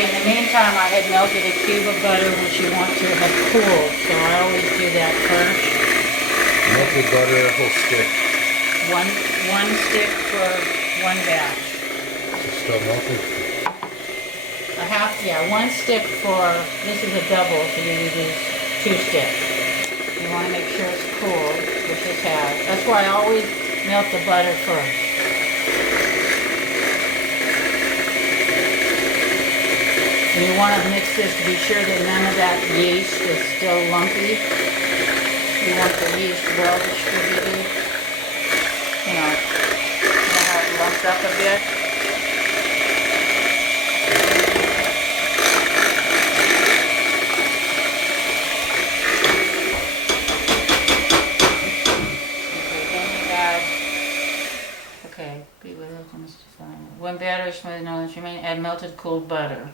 Okay, in the meantime, I had melted a cube of butter, which you want to have cooled, so I always do that first. Melted butter, a whole stick. One stick for one batch. It's still melted. One stick for, this is a double, so you use 2 sticks. You want to make sure it's cool, which it has. That's why I always melt the butter first. And you want to mix this to be sure that none of that yeast is still lumpy. You want the yeast well distributed. You know how it lumps up a bit. When batter is smooth, no, you may add melted cooled butter.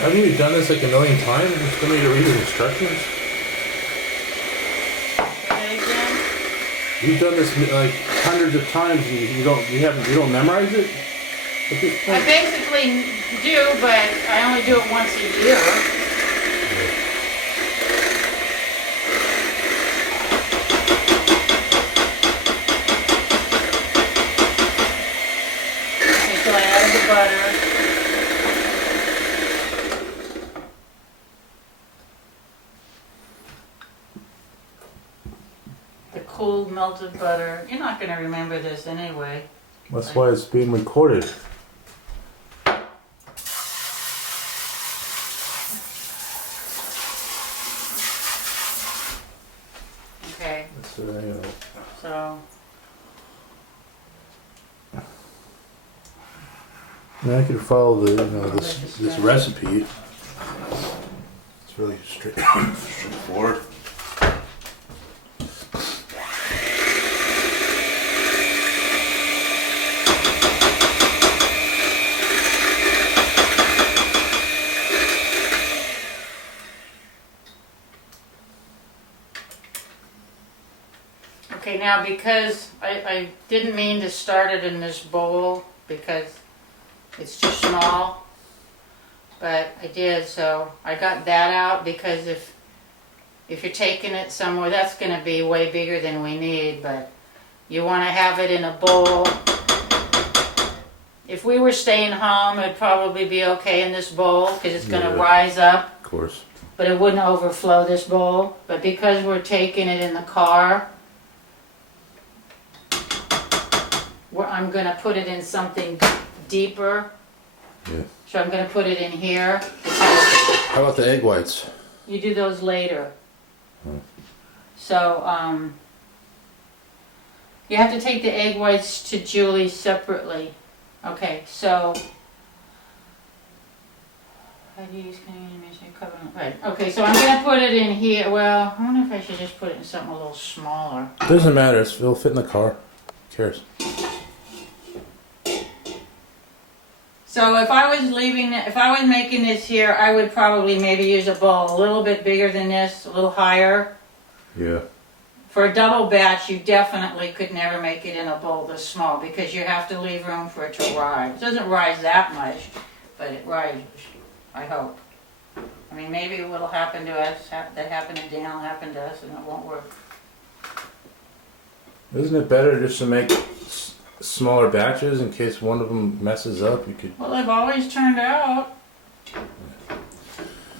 Haven't you done this like a million times? You still need to read the instructions? You've done this like hundreds of times and you don't memorize it? I basically do, but I only do it once a year. Okay, so I added the butter. Cooled melted butter. You're not going to remember this anyway. That's why it's being recorded. Okay. So. Now I could follow the this recipe. It's really straightforward. Okay, now because I didn't mean to start it in this bowl because it's too small, but I did, so I got that out because if you're taking it somewhere, that's going to be way bigger than we need, but you want to have it in a bowl. If we were staying home, it'd probably be okay in this bowl because it's going to rise up. Of course. But it wouldn't overflow this bowl. But because we're taking it in the car, I'm going to put it in something deeper. Yeah. So I'm going to put it in here. How about the egg whites? You do those later. So you have to take the egg whites to Julie separately. Okay, so how do you use Canadian Mission Covenant? Right. Okay, so I'm going to put it in here. Well, I wonder if I should just put it in something a little smaller. Doesn't matter. It'll fit in the car. Who cares? So if I was making this here, I would probably maybe use a bowl a little bit bigger than this, a little higher. Yeah. For a double batch, you definitely could never make it in a bowl this small because you have to leave room for it to rise. It doesn't rise that much, but it rises, I hope. I mean, maybe what'll happen to us, that happened to Dan, will happen to us, and it won't work. Isn't it better just to make smaller batches in case one of them messes up? You could. Well, they've always turned out.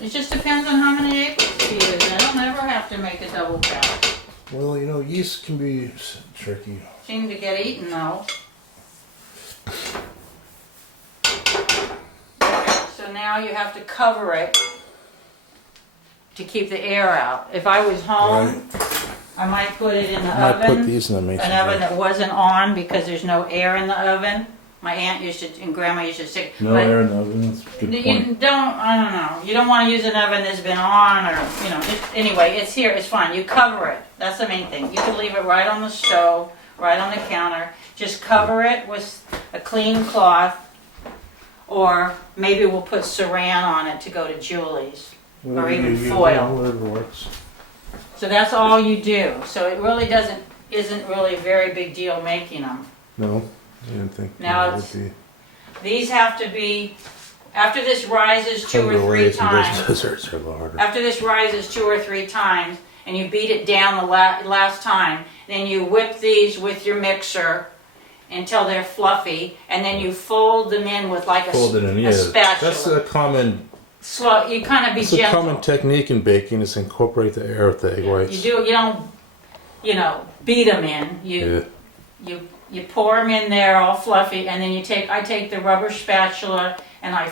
It just depends on how many acres you use. I don't ever have to make a double batch. Well, yeast can be tricky. Seem to get eaten though. So now you have to cover it to keep the air out. If I was home, I might put it in the oven. I might put these in the mason An oven that wasn't on because there's no air in the oven. My aunt used to, and grandma used to stick. No air in the oven. That's a good point. I don't know. You don't want to use an oven that's been on, or anyway, it's here. It's fine. You cover it. That's the main thing. You can leave it right on the stove, right on the counter. Just cover it with a clean cloth, or maybe we'll put saran on it to go to Julie's. Whatever even you use, foil. Whatever works. So that's all you do. So it really isn't really a very big deal making them. No, I didn't think Now it it's- would be. These have to be, after this rises 2 or 3 Underweight and those times, desserts are a little harder. after this rises 2 or 3 times, and you beat it down the last time, then you whip these with your mixer until they're fluffy, and then you fold them in with like Fold it in, yeah. spatula. That's a common. Slow, you kind of be That's a gentle. common technique in baking is incorporate the air with the egg whites. You don't, beat them in. Yeah. You pour them in there all fluffy, and then I take the rubber spatula and I